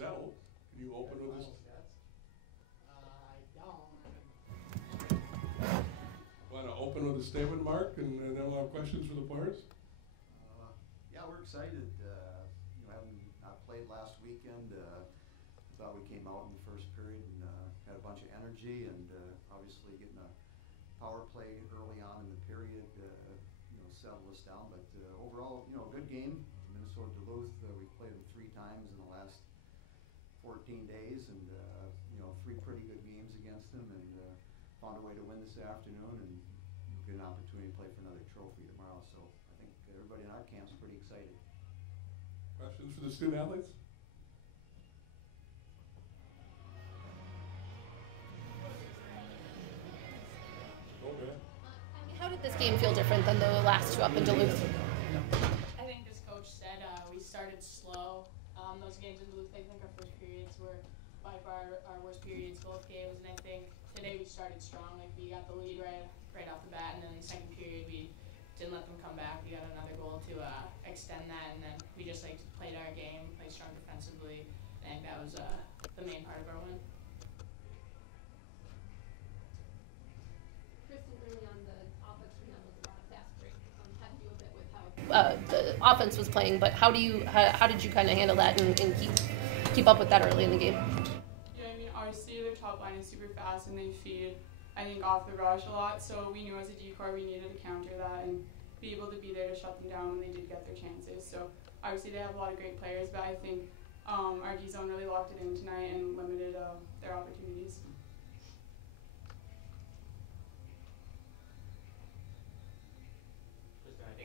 excel. Can you open with us? I don't. Want to open with a statement, Mark, and then we'll have questions for the players? Yeah, we're excited. Having not played last weekend, thought we came out in the first period and had a bunch of energy, and obviously getting a power play early on in the period, settled us down. But overall, a good game. Minnesota Duluth, we played them 3 times in the last 14 days, and 3 pretty good games against them, and found a way to win this afternoon and get an opportunity to play for another trophy tomorrow. So I think everybody in our camp's pretty excited. Questions for the student athletes? Okay. How did this game feel different than the last 2 up in Duluth? I think, as Coach said, we started slow. Those games in Duluth, I think our first periods were by far our worst periods, both games. And I think today we started strong. Like, we got the lead right off the bat, and then the second period we didn't let them come back. We got another goal to extend that, and then we just played our game, played strong defensively. I think that was the main part of our win. The offense was playing, but how did you kind of handle that and keep up with that early in the game? Yeah, I mean, obviously their top line is super fast and they feed, I think, off the rush a lot. So we knew as a decor we needed to counter that and be able to be there to shut them down when they did get their chances. So obviously they have a lot of great players, but I think our D zone really locked it in tonight and limited their opportunities.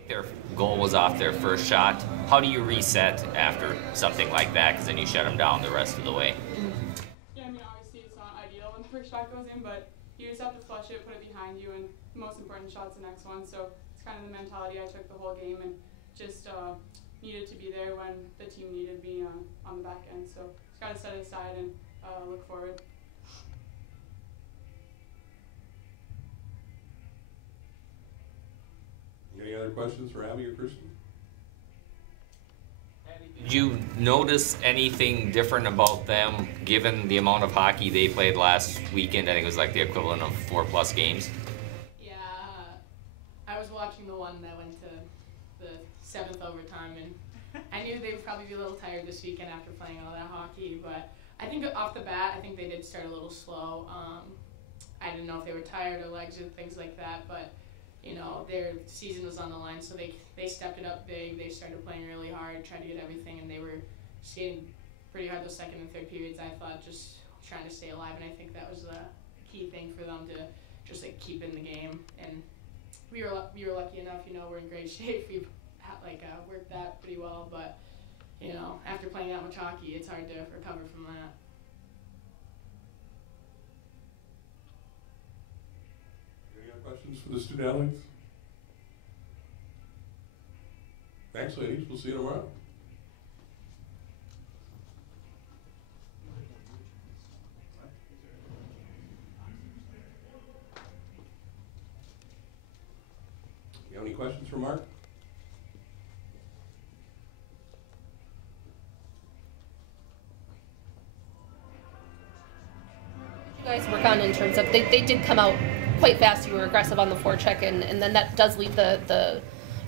Their goal was off their first shot. How do you reset after something like that? Because then you shut them down the rest of the way. Yeah, I mean, obviously it's not ideal when the first shot goes in, but you just have to flush it, put it behind you, and the most important shot's the next one. So it's kind of the mentality I took the whole game, and just needed to be there when the team needed me on the back end. So just got to set it aside and look forward. Any other questions for Abby or Kristen? Did you notice anything different about them given the amount of hockey they played last weekend? I think it was like the equivalent of 4+ games. Yeah, I was watching the one that went to the 7th overtime, and I knew they would probably be a little tired this weekend after playing all that hockey, but I think off the bat, I think they did start a little slow. I didn't know if they were tired or legs or things like that, but their season was on the line, so they stepped it up big. They started playing really hard, tried to get everything, and they were skating pretty hard those second and third periods. I thought, just trying to stay alive, and I think that was the key thing for them to just keep in the game. And we were lucky enough. We're in great shape. We've worked that pretty well, but after playing that much hockey, it's hard to recover from that. Any other questions for the student athletes? Thanks, ladies. We'll see you tomorrow. You have any questions for Mark? You guys work on in terms of they did come out quite fast. You were aggressive on the forecheck, and then that does leave the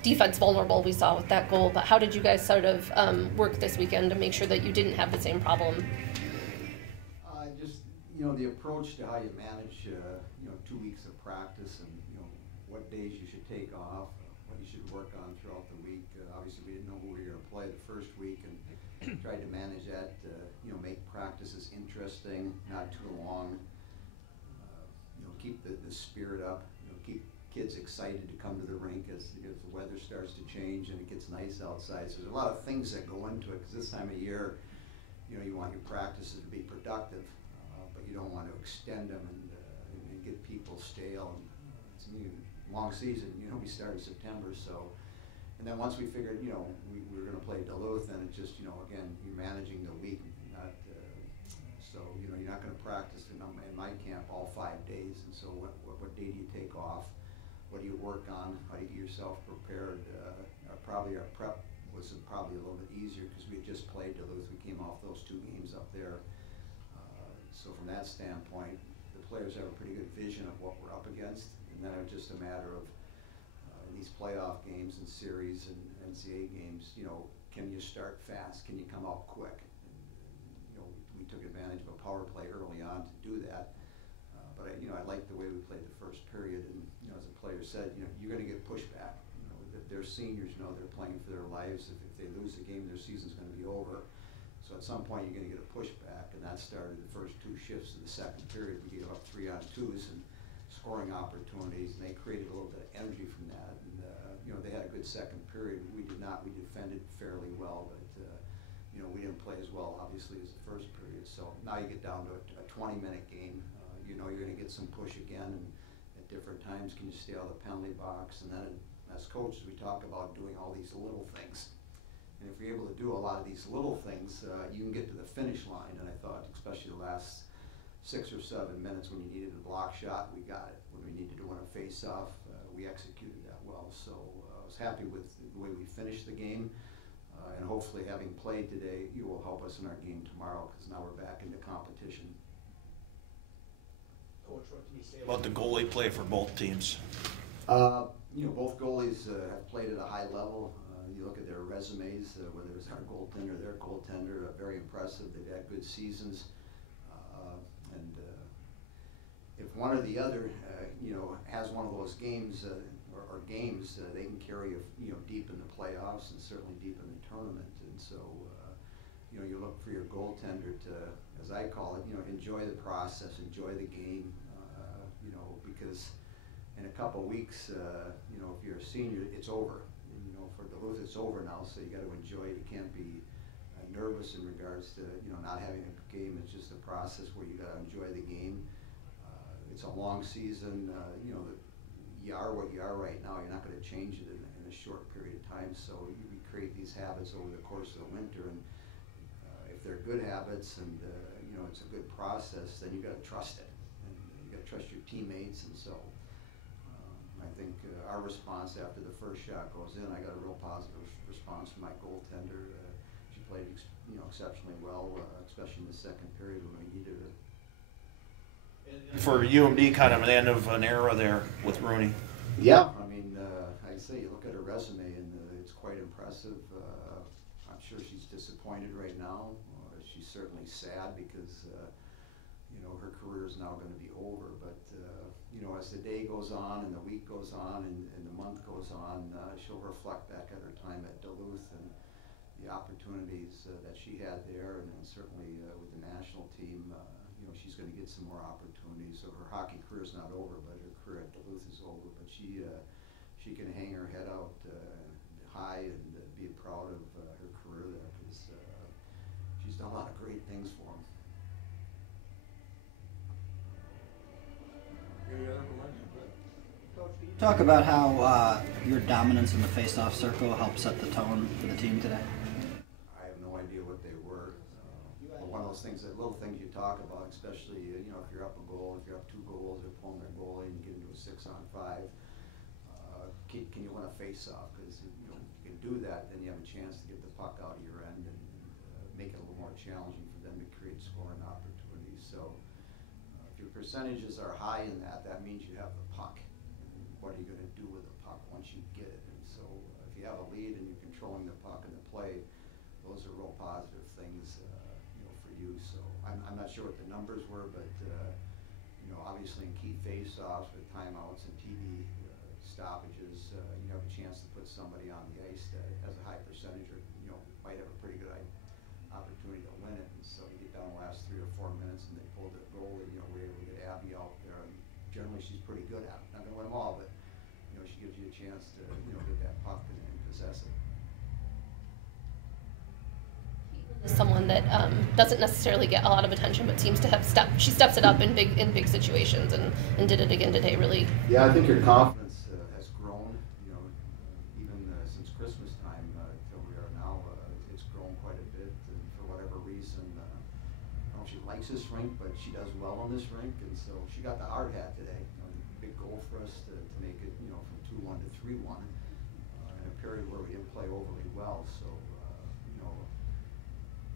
defense vulnerable. We saw with that goal. But how did you guys sort of work this weekend to make sure that you didn't have the same problem? Just the approach to how you manage 2 weeks of practice, and what days you should take off, what you should work on throughout the week. Obviously we didn't know who we were going to play the first week, and tried to manage that. Make practices interesting, not too long. Keep the spirit up. Keep kids excited to come to the rink as the weather starts to change and it gets nice outside. So there's a lot of things that go into it, because this time of year, you want your practices to be productive, but you don't want to extend them and get people stale. And it's a long season. We started September, so. And then once we figured, we were going to play Duluth, and it just, again, you're managing the week, not, so, you're not going to practice in my camp all 5 days, and so what day do you take off? What do you work on? How do you get yourself prepared? Probably our prep was probably a little bit easier because we had just played Duluth. We came off those 2 games up there. So from that standpoint, the players have a pretty good vision of what we're up against, and then it's just a matter of these playoff games and series and NCAA games, can you start fast? Can you come out quick? And, we took advantage of a power play early on to do that. But I like the way we played the first period, and as the player said, you're going to get pushback. They're seniors, they're playing for their lives. If they lose the game, their season's going to be over. So at some point, you're going to get a pushback, and that started the first two shifts of the second period. We gave up 3-on-2s and scoring opportunities, and they created a little bit of energy from that. And they had a good second period. We did not. We defended fairly well, but we didn't play as well, obviously, as the first period. So now you get down to a 20-minute game. You're going to get some push again, and at different times, can you stay out of the penalty box? And then, as coaches, we talk about doing all these little things. And if you're able to do a lot of these little things, you can get to the finish line. And I thought, especially the last 6 or 7 minutes when you needed a block shot, we got it. When we needed to win a face-off, we executed that well. So I was happy with the way we finished the game. And hopefully having played today, you will help us in our game tomorrow, because now we're back into competition. Coach, what can you say about the goalie play for both teams? Both goalies have played at a high level. You look at their resumes, whether it's our goaltender or their goaltender, very impressive. They've had good seasons. And if one or the other, has one of those games or games, they can carry you deep in the playoffs and certainly deep in the tournament. And so, you look for your goaltender to, as I call it, enjoy the process, enjoy the game, because in a couple of weeks, if you're a senior, it's over. For Duluth, it's over now, so you got to enjoy it. You can't be nervous in regards to, not having a game. It's just a process where you got to enjoy the game. It's a long season. You are what you are right now. You're not going to change it in a short period of time. So you create these habits over the course of the winter, and if they're good habits and it's a good process, then you got to trust it, and you got to trust your teammates. And so I think our response after the first shot goes in, I got a real positive response from my goaltender. She played exceptionally well, especially in the second period when we needed it. For UMD, kind of an end of an era there with Rooney. Yeah, I say you look at her resume and it's quite impressive. I'm sure she's disappointed right now. She's certainly sad because her career is now going to be over. But as the day goes on and the week goes on and the month goes on, she'll reflect back at her time at Duluth and the opportunities that she had there, and then certainly with the national team. She's going to get some more opportunities. So her hockey career is not over, but her career at Duluth is over. But she can hang her head out high and be proud of her career there, because she's done a lot of great things for them. Any other remarks? Coach, can you talk about how your dominance in the face-off circle helped set the tone for the team today? I have no idea what they were. But one of those things, little things you talk about, especially if you're up a goal, if you're up 2 goals, they're pulling their goalie and you get into a 6-on-5. Can you win a face-off? Because if you can do that, then you have a chance to get the puck out of your end and make it a little more challenging for them to create scoring opportunities. So if your percentages are high in that, that means you have the puck. And what are you going to do with the puck once you get it? And so if you have a lead and you're controlling the puck in the play, those are real positive things for you. So I'm not sure what the numbers were, but obviously in key face-offs with timeouts and TV stoppages, you have a chance to put somebody on the ice that has a high percentage or might have a pretty good opportunity to win it. And so you get down the last 3 or 4 minutes and they pull the goal, and we're able to get Abby out there. And generally she's pretty good at it. Not going to win them all, but she gives you a chance to get that puck and possess it. Is someone that doesn't necessarily get a lot of attention, but seems to have she steps it up in big situations, and did it again today. Really. Yeah, I think her confidence has grown. Even since Christmas time till we are now, it's grown quite a bit. And for whatever reason, I don't know if she likes this rink, but she does well on this rink, and so she got the hard hat today. Big goal for us to make it, from 2-1 to 3-1 in a period where we didn't play overly well. So,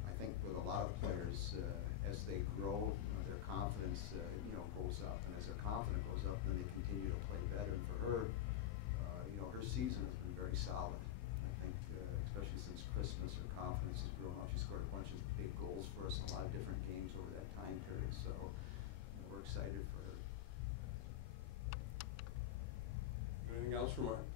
I think with a lot of players, goes up, and as their confidence goes up, then they continue to play better. And for her, her season has been very solid. I think, especially since Christmas, her confidence has grown up. She scored a bunch of big goals for us in a lot of different games over that time period. So we're excited for her. Anything else from Mark?